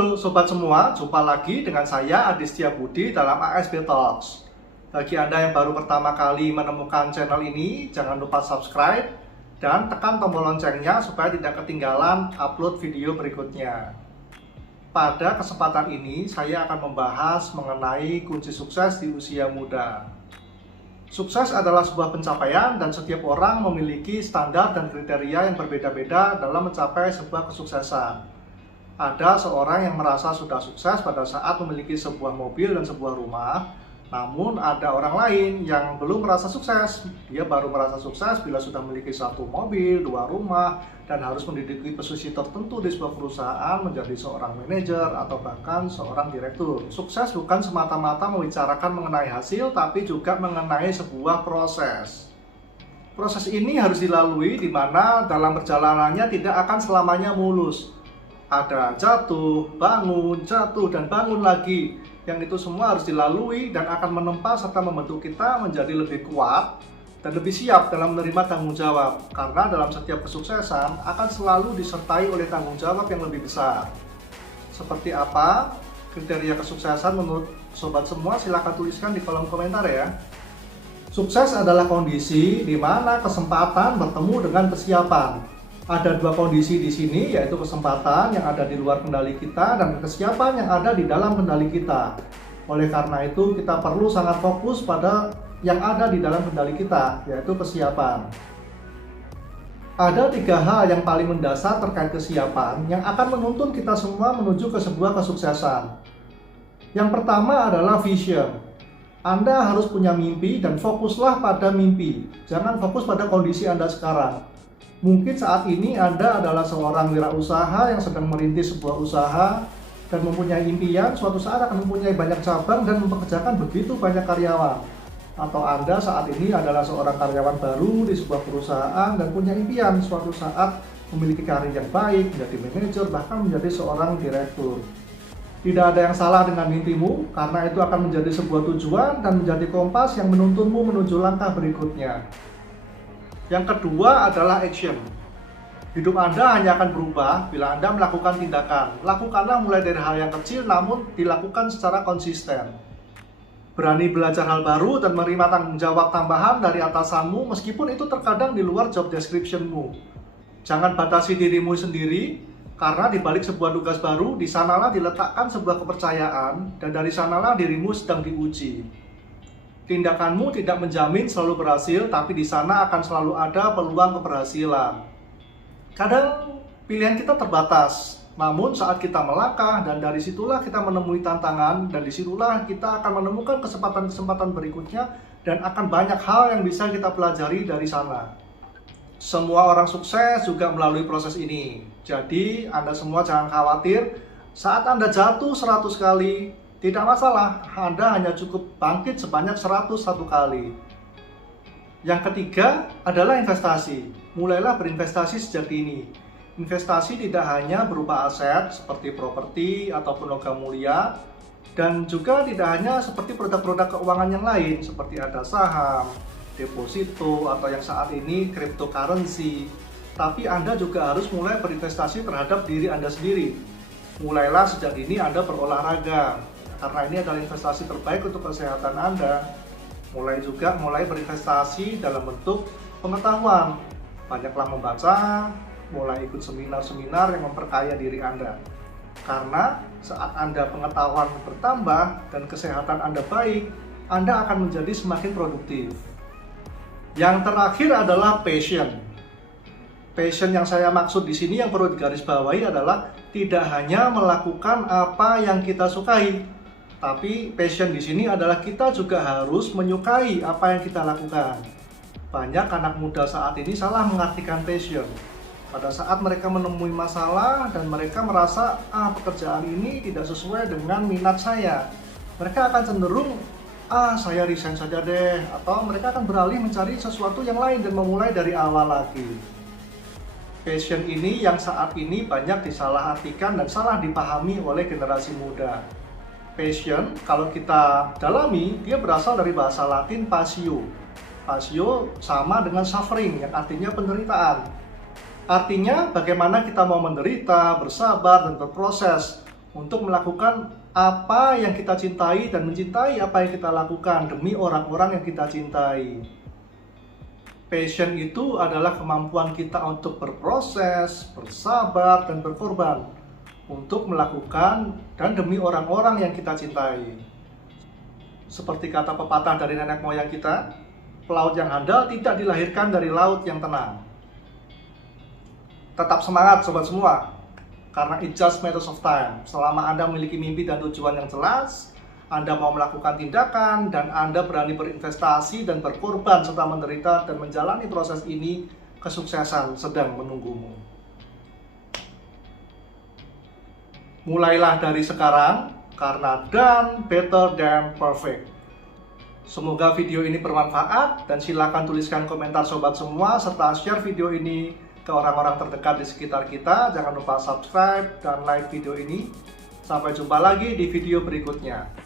Halo sobat semua, jumpa lagi dengan saya Adi Setiabudi dalam ASB Talks. Bagi Anda yang baru pertama kali menemukan channel ini, jangan lupa subscribe dan tekan tombol loncengnya supaya tidak ketinggalan upload video berikutnya. Pada kesempatan ini, saya akan membahas mengenai kunci sukses di usia muda. Sukses adalah sebuah pencapaian dan setiap orang memiliki standar dan kriteria yang berbeda-beda dalam mencapai sebuah kesuksesan. Ada seorang yang merasa sudah sukses pada saat memiliki sebuah mobil dan sebuah rumah. Namun ada orang lain yang belum merasa sukses. Dia baru merasa sukses bila sudah memiliki satu mobil, dua rumah, dan harus menduduki posisi tertentu di sebuah perusahaan, menjadi seorang manajer atau bahkan seorang direktur. Sukses bukan semata-mata membicarakan mengenai hasil, tapi juga mengenai sebuah proses. Proses ini harus dilalui di mana dalam perjalanannya tidak akan selamanya mulus. Ada jatuh, dan bangun lagi. Yang itu semua harus dilalui dan akan menempa serta membentuk kita menjadi lebih kuat dan lebih siap dalam menerima tanggung jawab. Karena dalam setiap kesuksesan akan selalu disertai oleh tanggung jawab yang lebih besar. Seperti apa kriteria kesuksesan menurut sobat semua? Silahkan tuliskan di kolom komentar ya. Sukses adalah kondisi di mana kesempatan bertemu dengan kesiapan. Ada dua kondisi di sini, yaitu kesempatan yang ada di luar kendali kita dan kesiapan yang ada di dalam kendali kita. Oleh karena itu, kita perlu sangat fokus pada yang ada di dalam kendali kita, yaitu kesiapan. Ada tiga hal yang paling mendasar terkait kesiapan yang akan menuntun kita semua menuju ke sebuah kesuksesan. Yang pertama adalah vision. Anda harus punya mimpi dan fokuslah pada mimpi. Jangan fokus pada kondisi Anda sekarang. Mungkin saat ini Anda adalah seorang wirausaha yang sedang merintis sebuah usaha dan mempunyai impian suatu saat akan mempunyai banyak cabang dan mempekerjakan begitu banyak karyawan. Atau Anda saat ini adalah seorang karyawan baru di sebuah perusahaan dan punya impian suatu saat memiliki karir yang baik, menjadi manajer, bahkan menjadi seorang direktur. Tidak ada yang salah dengan mimpimu, karena itu akan menjadi sebuah tujuan dan menjadi kompas yang menuntunmu menuju langkah berikutnya. Yang kedua adalah action. Hidup Anda hanya akan berubah bila Anda melakukan tindakan. Lakukanlah mulai dari hal yang kecil namun dilakukan secara konsisten. Berani belajar hal baru dan menerima tanggung jawab tambahan dari atasanmu meskipun itu terkadang di luar job description-mu. Jangan batasi dirimu sendiri, karena di balik sebuah tugas baru, di sanalah diletakkan sebuah kepercayaan dan dari sanalah dirimu sedang diuji. Tindakanmu tidak menjamin selalu berhasil, tapi di sana akan selalu ada peluang keberhasilan. Kadang pilihan kita terbatas, namun saat kita melangkah dan dari situlah kita menemui tantangan dan disitulah kita akan menemukan kesempatan-kesempatan berikutnya dan akan banyak hal yang bisa kita pelajari dari sana. Semua orang sukses juga melalui proses ini. Jadi Anda semua jangan khawatir saat Anda jatuh 100 kali. Tidak masalah, Anda hanya cukup bangkit sebanyak 101 kali. Yang ketiga adalah investasi. Mulailah berinvestasi sejak dini. Investasi tidak hanya berupa aset seperti properti ataupun logam mulia, dan juga tidak hanya seperti produk-produk keuangan yang lain seperti ada saham, deposito, atau yang saat ini cryptocurrency. Tapi Anda juga harus mulai berinvestasi terhadap diri Anda sendiri. Mulailah sejak dini Anda berolahraga, karena ini adalah investasi terbaik untuk kesehatan Anda. Mulai berinvestasi dalam bentuk pengetahuan. Banyaklah membaca, mulai ikut seminar-seminar yang memperkaya diri Anda. Karena saat Anda pengetahuan bertambah dan kesehatan Anda baik, Anda akan menjadi semakin produktif. Yang terakhir adalah passion. Passion yang saya maksud di sini yang perlu digarisbawahi adalah tidak hanya melakukan apa yang kita sukai, tapi passion di sini adalah kita juga harus menyukai apa yang kita lakukan. Banyak anak muda saat ini salah mengartikan passion. Pada saat mereka menemui masalah dan mereka merasa pekerjaan ini tidak sesuai dengan minat saya, mereka akan cenderung saya resign saja deh, atau mereka akan beralih mencari sesuatu yang lain dan memulai dari awal lagi. Passion ini yang saat ini banyak disalahartikan dan salah dipahami oleh generasi muda. Passion, kalau kita dalami, dia berasal dari bahasa Latin passio. Passio sama dengan suffering, yang artinya penderitaan. Artinya bagaimana kita mau menderita, bersabar, dan berproses untuk melakukan apa yang kita cintai dan mencintai apa yang kita lakukan demi orang-orang yang kita cintai. Passion itu adalah kemampuan kita untuk berproses, bersabar, dan berkorban untuk melakukan dan demi orang-orang yang kita cintai. Seperti kata pepatah dari nenek moyang kita, pelaut yang handal tidak dilahirkan dari laut yang tenang. Tetap semangat sobat semua, karena it just matters of time. Selama Anda memiliki mimpi dan tujuan yang jelas, Anda mau melakukan tindakan, dan Anda berani berinvestasi dan berkorban serta menderita dan menjalani proses ini, kesuksesan sedang menunggumu. Mulailah dari sekarang, karena done better than perfect. Semoga video ini bermanfaat, dan silakan tuliskan komentar sobat semua serta share video ini ke orang-orang terdekat di sekitar kita. Jangan lupa subscribe dan like video ini. Sampai jumpa lagi di video berikutnya.